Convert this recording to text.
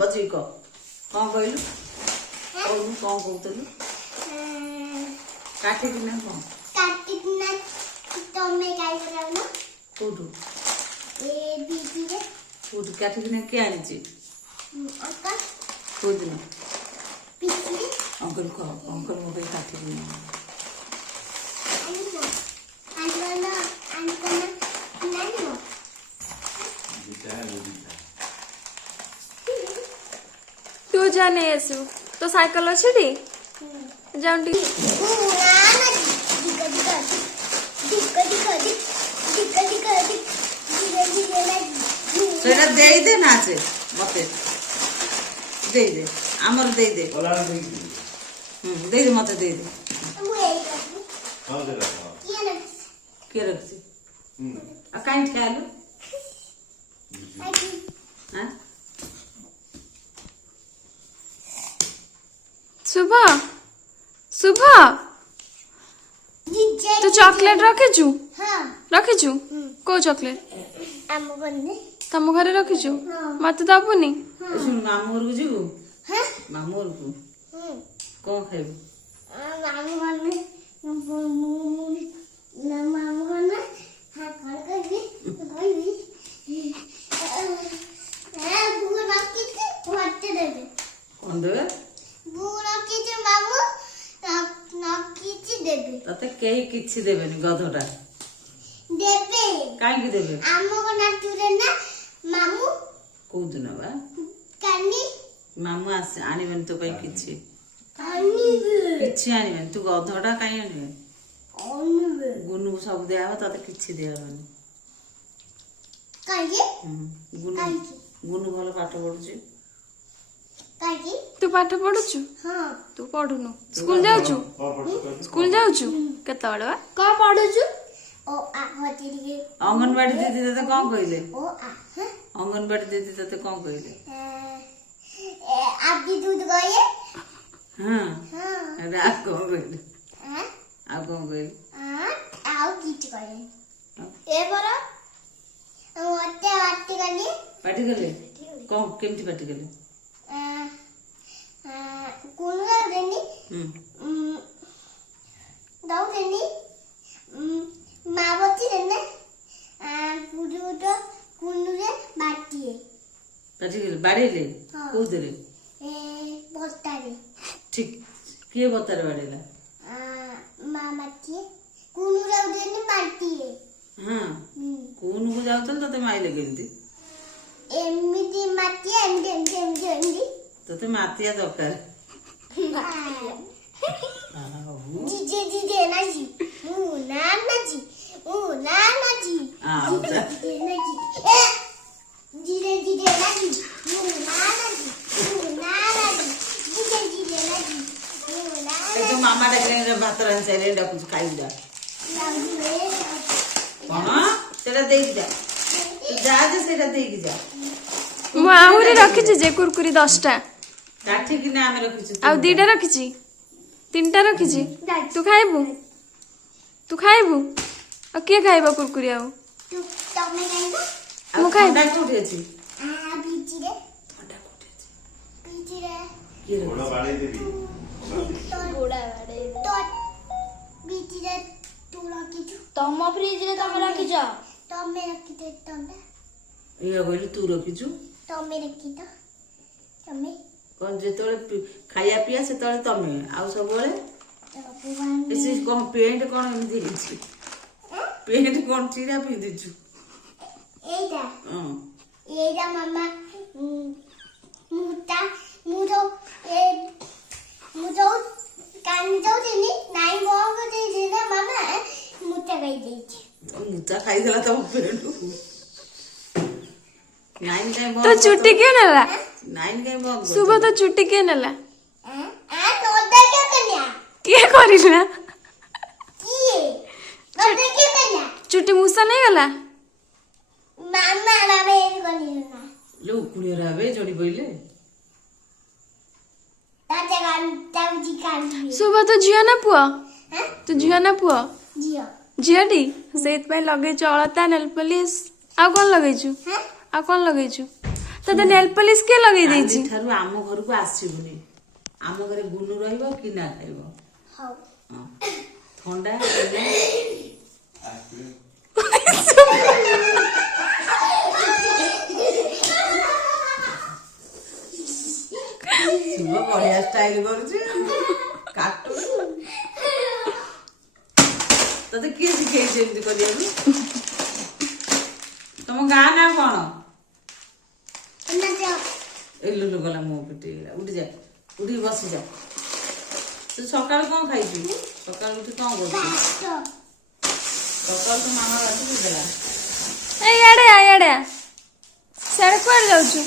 बची कह कौन कहलु कहलु कौन कहतलु काठी किना कौन काटी ना तमे काय कराउना कोठु ए बीबी रे कोठु काठी किना के आनिची अक्का कोदिन बीबी अंकल को अंकल मो पे काठी किना आनना नानी हो तू जाने ऐसु तो साइकिल अच्छी टी जाऊंटी सेटा दे दे नाचे मते दे दे आमर दे दे दे दे मते दे दे के रखसी आ काई खालु हां सुबह सुबह तू चॉकलेट रखिचु रखिचु को चॉकलेट तम घरे रखिचु मत दबुनी सुन मामू घर को जीवु मामू घर को कौन खाइबु कौन देवे तते केही किछि देबेनी गधटा देबे काई की देबे आमो को नाचुरे ना मामू कोदिन बा कानी मामू आसे आनिबेन तो पई किछि कानीबे किछि आनिबेन तू गधटा काई आनिबे ओनबे गुनु सब दिया हो तते किछि दियाबेनी काई गुनु गुनु भलो पाठ पढुची काई तू पाठ पढुचु हां तू पढुनु स्कूल जाउचु केते बडवा का पढुचु ओ आ होती रे अंगनवाड़ी दीदी तते कोन कइले ओ आ हां अंगनवाड़ी दीदी तते कोन कइले आदि दूध गए हां हां अरे आ कोन कइले हां आ कोन कइले आओ किच करे ए बरा ओते वाटी गली पाटी गले कोन केमती पाटी गले कुनगा देनी दाउ देनी मावती देने कुडुटो कुनुरे बाटिए पाटी गले बाड़ेले को देले ए बोतारे ठीक के बतारे बाड़ेला मामाती कुनुरा देनी बाटिए हां कोन को जाउतल तते माइले केमती एमिति माती एमडी तते मातिया दरकार जीजे नाजी नाजी नाजी जीजे नाजी तो मामा डाकरे भात रान साइले डाकु खाइ जा कोन सेटा देई जा जा जे सेटा देई जा मु आहुरी रखिछि जे कुरकुरी 10 टा काठी किने आमे रखिछु आ दीटा रखिछि 3टा रखिछि तू खाइबू आ के खाइबा कुरकुरी आउ तमे खाइबो मु खाइ डा कोठी अछि बीची रे डा कोठी अछि बीची रे के गोड़ा बाड़े देबी गोड़ा बाड़े तो बीची रे तू रखिछु तम फ्रिज रे तम रखिछ तमे रखिते तंदा ए गइले तू रखिछु तमे रखितो तमे कोन जेतोले खाया पिया से तळे तमे आ सब बळे एसे कोन पेंट कोन एमि दिछि पेंट कोन चिरा पि दिछु एटा हां एटा मामा मुटा मुजो ए मुजो कान जो दिनी नाइ मोग दे दिना मामा मुटा गई देछि मुटा खाइ देला त पेंट नाइन काय तो चुट्टी के नला नाइन काय बग सुबह तो चुट्टी के नला आ नोदा क्या कन्या के करिला की नोदा क्या कन्या चुट्टी मुसा नहीं गला मामा बाबा ए कनिना लो कुड़े रावे जोड़ी बोइले ताते गान ताउजी कान सुबह तो झियो ना पुआ हां तू झियो ना पुआ जियो झियोटी सेत पे लगे अलता नेल पॉलिश आ कोन लगैछु हां आ कोन लगैछु ତତେ ନେଲ ପଲିଶ କିଏ ଲଗେଇ ଦେଇଛି? ଠାରୁ ଆମ ଘରକୁ ଆସିବୁନି। ଆମ ଘରେ ଗୁନୁ ରହିବ କି ନା ଖାଇବ। ହଉ ହଁ। ଥଣ୍ଡା ହେଲେ ଶିବ ବଢିଆ ଷ୍ଟାଇଲ କରୁଛି। କାଟୁ ତତେ କିଏ ଶିଖେଇଛି ଏମିତି କରିବାକୁ? ତମ ଗାଁ ନା କଣ? ଏଲୁଲୁ ଗଲା ମୋ ପିଟିଗଲା। ଉଠିଯା, ଉଠିକି ବସିଯା। ତୁ ସକାଳୁ କଣ ଖାଇଛୁ? ସକାଳୁ ଉଠି କଣ କରୁଛୁ? ସକାଳୁ ତ ମାମା ବାଟି ଦେଲା। ଇଆଡେ ସିଆଡେ କୁଆଡେ ଯାଉଛୁ?